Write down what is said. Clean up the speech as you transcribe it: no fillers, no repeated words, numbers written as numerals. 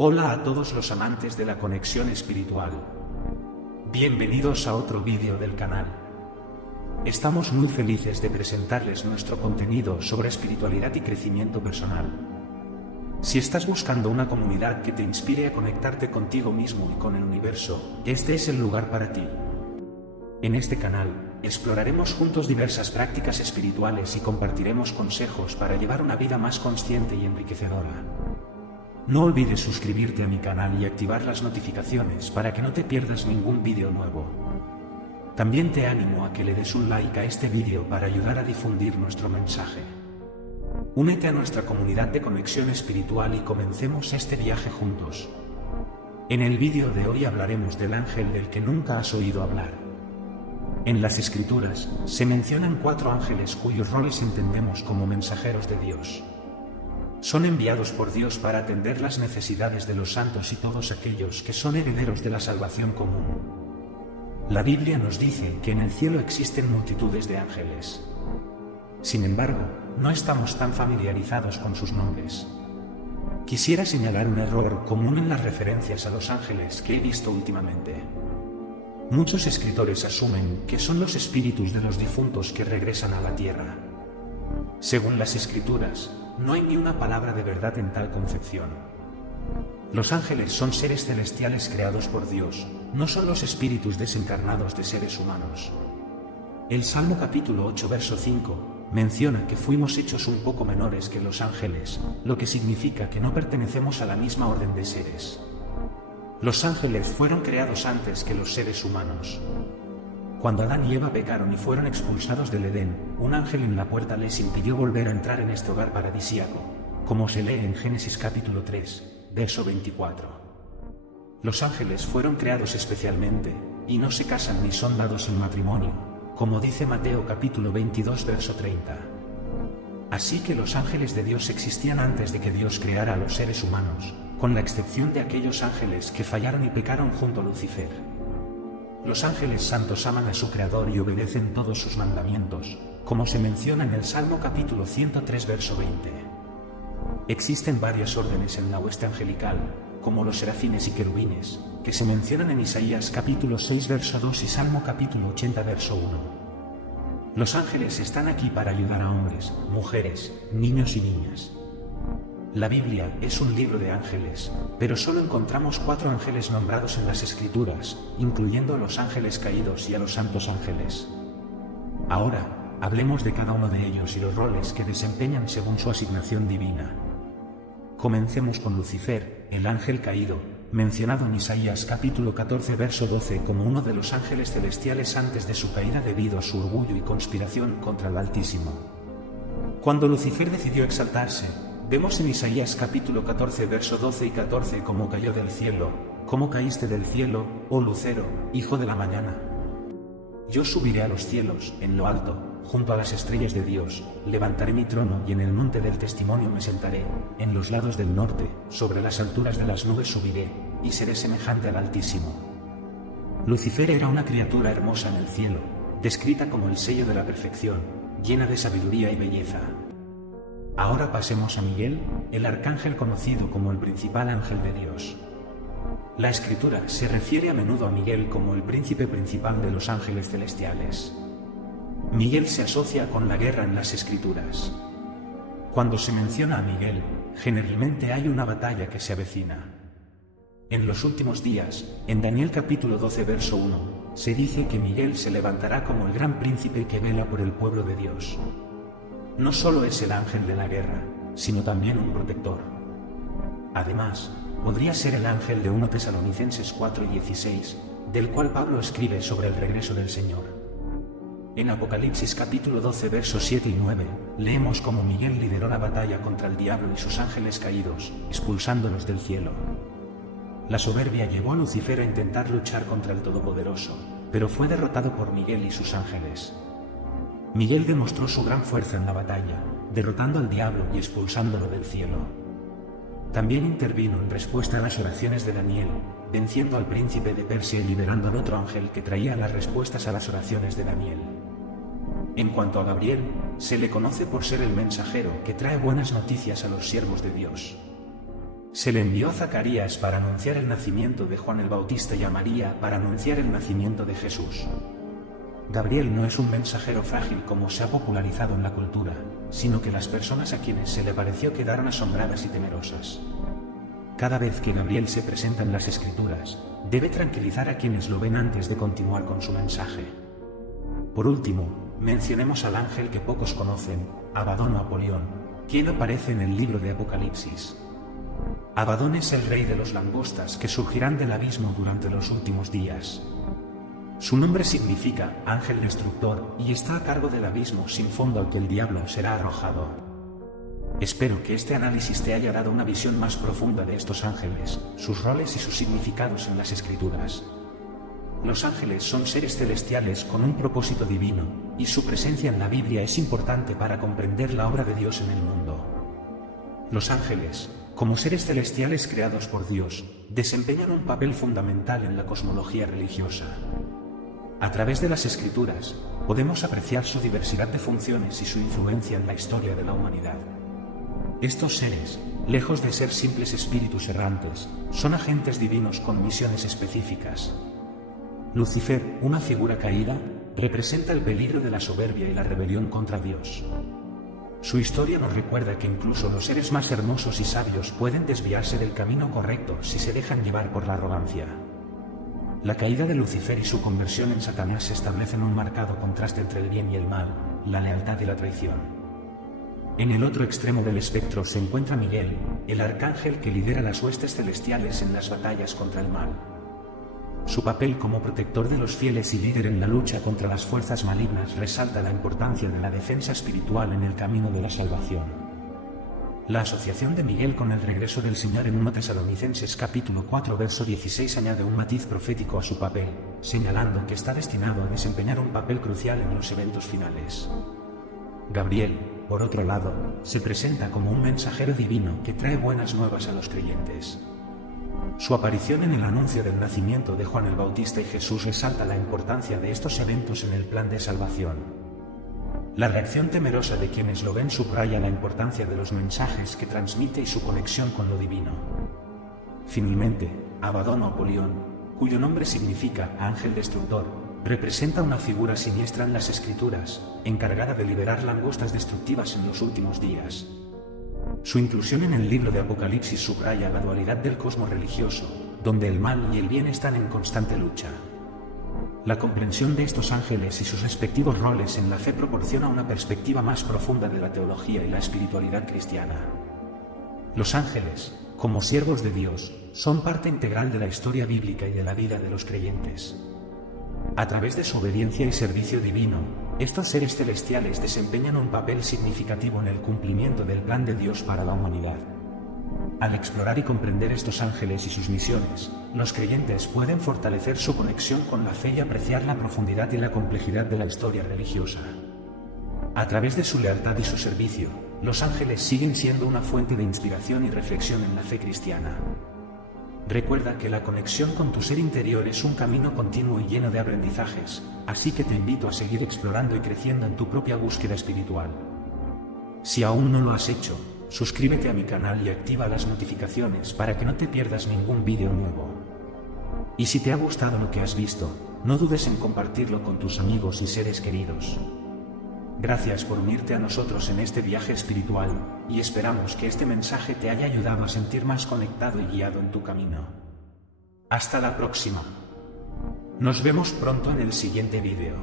Hola a todos los amantes de la conexión espiritual. Bienvenidos a otro vídeo del canal. Estamos muy felices de presentarles nuestro contenido sobre espiritualidad y crecimiento personal. Si estás buscando una comunidad que te inspire a conectarte contigo mismo y con el universo, este es el lugar para ti. En este canal, exploraremos juntos diversas prácticas espirituales y compartiremos consejos para llevar una vida más consciente y enriquecedora. No olvides suscribirte a mi canal y activar las notificaciones para que no te pierdas ningún vídeo nuevo. También te animo a que le des un like a este vídeo para ayudar a difundir nuestro mensaje. Únete a nuestra comunidad de conexión espiritual y comencemos este viaje juntos. En el vídeo de hoy hablaremos del ángel del que nunca has oído hablar. En las Escrituras, se mencionan 4 ángeles cuyos roles entendemos como mensajeros de Dios. Son enviados por Dios para atender las necesidades de los santos y todos aquellos que son herederos de la salvación común. La Biblia nos dice que en el cielo existen multitudes de ángeles. Sin embargo, no estamos tan familiarizados con sus nombres. Quisiera señalar un error común en las referencias a los ángeles que he visto últimamente. Muchos escritores asumen que son los espíritus de los difuntos que regresan a la tierra. Según las Escrituras, no hay ni una palabra de verdad en tal concepción. Los ángeles son seres celestiales creados por Dios, no son los espíritus desencarnados de seres humanos. El Salmo capítulo 8 verso 5 menciona que fuimos hechos un poco menores que los ángeles, lo que significa que no pertenecemos a la misma orden de seres. Los ángeles fueron creados antes que los seres humanos. Cuando Adán y Eva pecaron y fueron expulsados del Edén, un ángel en la puerta les impidió volver a entrar en este hogar paradisíaco, como se lee en Génesis capítulo 3, verso 24. Los ángeles fueron creados especialmente, y no se casan ni son dados en matrimonio, como dice Mateo capítulo 22 verso 30. Así que los ángeles de Dios existían antes de que Dios creara a los seres humanos, con la excepción de aquellos ángeles que fallaron y pecaron junto a Lucifer. Los ángeles santos aman a su Creador y obedecen todos sus mandamientos, como se menciona en el Salmo capítulo 103 verso 20. Existen varias órdenes en la hueste angelical, como los serafines y querubines, que se mencionan en Isaías capítulo 6 verso 2 y Salmo capítulo 80 verso 1. Los ángeles están aquí para ayudar a hombres, mujeres, niños y niñas. La Biblia es un libro de ángeles, pero solo encontramos 4 ángeles nombrados en las Escrituras, incluyendo a los ángeles caídos y a los santos ángeles. Ahora, hablemos de cada uno de ellos y los roles que desempeñan según su asignación divina. Comencemos con Lucifer, el ángel caído, mencionado en Isaías capítulo 14 verso 12 como uno de los ángeles celestiales antes de su caída debido a su orgullo y conspiración contra el Altísimo. Cuando Lucifer decidió exaltarse, vemos en Isaías capítulo 14 verso 12 y 14 cómo cayó del cielo, cómo caíste del cielo, oh Lucero, hijo de la mañana. Yo subiré a los cielos, en lo alto, junto a las estrellas de Dios, levantaré mi trono y en el monte del testimonio me sentaré, en los lados del norte, sobre las alturas de las nubes subiré, y seré semejante al Altísimo. Lucifer era una criatura hermosa en el cielo, descrita como el sello de la perfección, llena de sabiduría y belleza. Ahora pasemos a Miguel, el arcángel conocido como el principal ángel de Dios. La Escritura se refiere a menudo a Miguel como el príncipe principal de los ángeles celestiales. Miguel se asocia con la guerra en las Escrituras. Cuando se menciona a Miguel, generalmente hay una batalla que se avecina. En los últimos días, en Daniel capítulo 12 verso 1, se dice que Miguel se levantará como el gran príncipe que vela por el pueblo de Dios. No solo es el ángel de la guerra, sino también un protector. Además, podría ser el ángel de 1 Tesalonicenses 4:16, del cual Pablo escribe sobre el regreso del Señor. En Apocalipsis capítulo 12 versos 7 y 9, leemos cómo Miguel lideró la batalla contra el diablo y sus ángeles caídos, expulsándolos del cielo. La soberbia llevó a Lucifer a intentar luchar contra el Todopoderoso, pero fue derrotado por Miguel y sus ángeles. Miguel demostró su gran fuerza en la batalla, derrotando al diablo y expulsándolo del cielo. También intervino en respuesta a las oraciones de Daniel, venciendo al príncipe de Persia y liberando al otro ángel que traía las respuestas a las oraciones de Daniel. En cuanto a Gabriel, se le conoce por ser el mensajero que trae buenas noticias a los siervos de Dios. Se le envió a Zacarías para anunciar el nacimiento de Juan el Bautista y a María para anunciar el nacimiento de Jesús. Gabriel no es un mensajero frágil como se ha popularizado en la cultura, sino que las personas a quienes se le pareció quedaron asombradas y temerosas. Cada vez que Gabriel se presenta en las Escrituras, debe tranquilizar a quienes lo ven antes de continuar con su mensaje. Por último, mencionemos al ángel que pocos conocen, Abadón o Apolión, quien aparece en el libro de Apocalipsis. Abadón es el rey de los langostas que surgirán del abismo durante los últimos días. Su nombre significa ángel destructor y está a cargo del abismo sin fondo al que el diablo será arrojado. Espero que este análisis te haya dado una visión más profunda de estos ángeles, sus roles y sus significados en las Escrituras. Los ángeles son seres celestiales con un propósito divino, y su presencia en la Biblia es importante para comprender la obra de Dios en el mundo. Los ángeles, como seres celestiales creados por Dios, desempeñan un papel fundamental en la cosmología religiosa. A través de las Escrituras, podemos apreciar su diversidad de funciones y su influencia en la historia de la humanidad. Estos seres, lejos de ser simples espíritus errantes, son agentes divinos con misiones específicas. Lucifer, una figura caída, representa el peligro de la soberbia y la rebelión contra Dios. Su historia nos recuerda que incluso los seres más hermosos y sabios pueden desviarse del camino correcto si se dejan llevar por la arrogancia. La caída de Lucifer y su conversión en Satanás establecen un marcado contraste entre el bien y el mal, la lealtad y la traición. En el otro extremo del espectro se encuentra Miguel, el arcángel que lidera las huestes celestiales en las batallas contra el mal. Su papel como protector de los fieles y líder en la lucha contra las fuerzas malignas resalta la importancia de la defensa espiritual en el camino de la salvación. La asociación de Miguel con el regreso del Señor en 1 Tesalonicenses capítulo 4 verso 16 añade un matiz profético a su papel, señalando que está destinado a desempeñar un papel crucial en los eventos finales. Gabriel, por otro lado, se presenta como un mensajero divino que trae buenas nuevas a los creyentes. Su aparición en el anuncio del nacimiento de Juan el Bautista y Jesús resalta la importancia de estos eventos en el plan de salvación. La reacción temerosa de quienes lo ven subraya la importancia de los mensajes que transmite y su conexión con lo divino. Finalmente, Abadón o Apolión, cuyo nombre significa ángel destructor, representa una figura siniestra en las Escrituras, encargada de liberar langostas destructivas en los últimos días. Su inclusión en el libro de Apocalipsis subraya la dualidad del cosmos religioso, donde el mal y el bien están en constante lucha. La comprensión de estos ángeles y sus respectivos roles en la fe proporciona una perspectiva más profunda de la teología y la espiritualidad cristiana. Los ángeles, como siervos de Dios, son parte integral de la historia bíblica y de la vida de los creyentes. A través de su obediencia y servicio divino, estos seres celestiales desempeñan un papel significativo en el cumplimiento del plan de Dios para la humanidad. Al explorar y comprender estos ángeles y sus misiones, los creyentes pueden fortalecer su conexión con la fe y apreciar la profundidad y la complejidad de la historia religiosa. A través de su lealtad y su servicio, los ángeles siguen siendo una fuente de inspiración y reflexión en la fe cristiana. Recuerda que la conexión con tu ser interior es un camino continuo y lleno de aprendizajes, así que te invito a seguir explorando y creciendo en tu propia búsqueda espiritual. Si aún no lo has hecho, suscríbete a mi canal y activa las notificaciones para que no te pierdas ningún vídeo nuevo. Y si te ha gustado lo que has visto, no dudes en compartirlo con tus amigos y seres queridos. Gracias por unirte a nosotros en este viaje espiritual, y esperamos que este mensaje te haya ayudado a sentir más conectado y guiado en tu camino. Hasta la próxima. Nos vemos pronto en el siguiente vídeo.